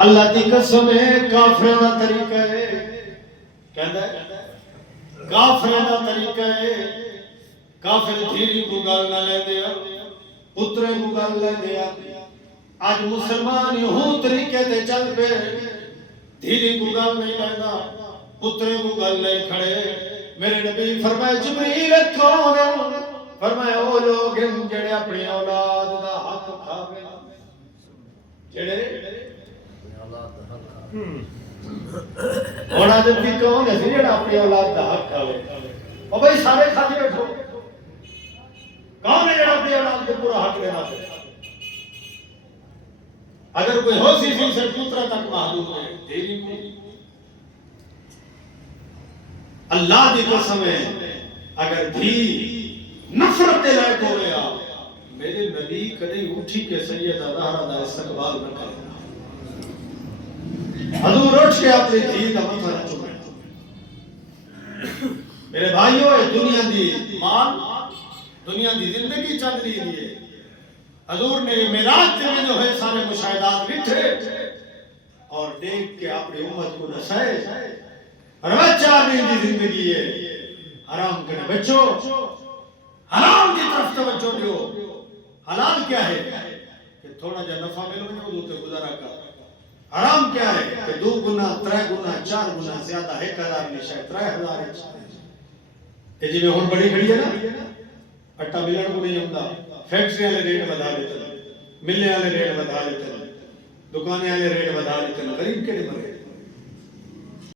اللہ دی قسم ہے کافروں دا طریقہ ہے کہندا ہے کافروں دا طریقہ ہے کافر دھیری کو گل نہ لے دیا پترے کو گل لے دیا آج مسلمان یوں طریقے تے چل پے دھیری کو گل نہیں لینا پترے کو گل لے کھڑے میرے نبی فرمائے جبریل کون ہے فرمایا وہ لوگ جڑے اپنی اولاد دا حق کھاوے جڑے ہونا جب بھی کون ہے جڑا اپنی اولاد دا حق کھاوے او بھائی سارے کھاتے بیٹھو کون ہے جڑا اپنی اولاد کے پورا حق لینا ہے اگر کوئی ہو سی سے پترا تک محدود ہے تیری کو اللہ دی قسم ہے اگر دھی نفرت دے لائق ہو گیا میرے نبی کدی اٹھی کے سیدہ زہرا دا استقبال نہ کرے حضور اٹھ کے اپنی دھی کا ماتھا نہ چومے میرے بھائیو یہ دنیا دی مال دنیا دی زندگی چل رہی ہے حضور نے معراج میں جو ہے سارے مشاہدات لکھے اور دیکھ کے اپنی امت کو دسائے اور بچہ دی زندگی ہے حرام کرنے بچوں حرام کی طرف توجہ دیو حلال کیا ہے کہ تھوڑا جا نفع ملو گے وہ تے گزارا کر حرام کیا ہے کہ 2 گنا 3 گنا 4 گنا زیادہ 1000 نہیں شاید 3000 ہے جی میں ہن بڑی کھڑی ہے نا اٹا ملن کو نہیں ہوندا فیکٹری والے ریٹ بتا دیتے ملنے والے ریٹ بتا دیتے دکانے والے ریٹ بتا دیتے غریب کیڑے مرے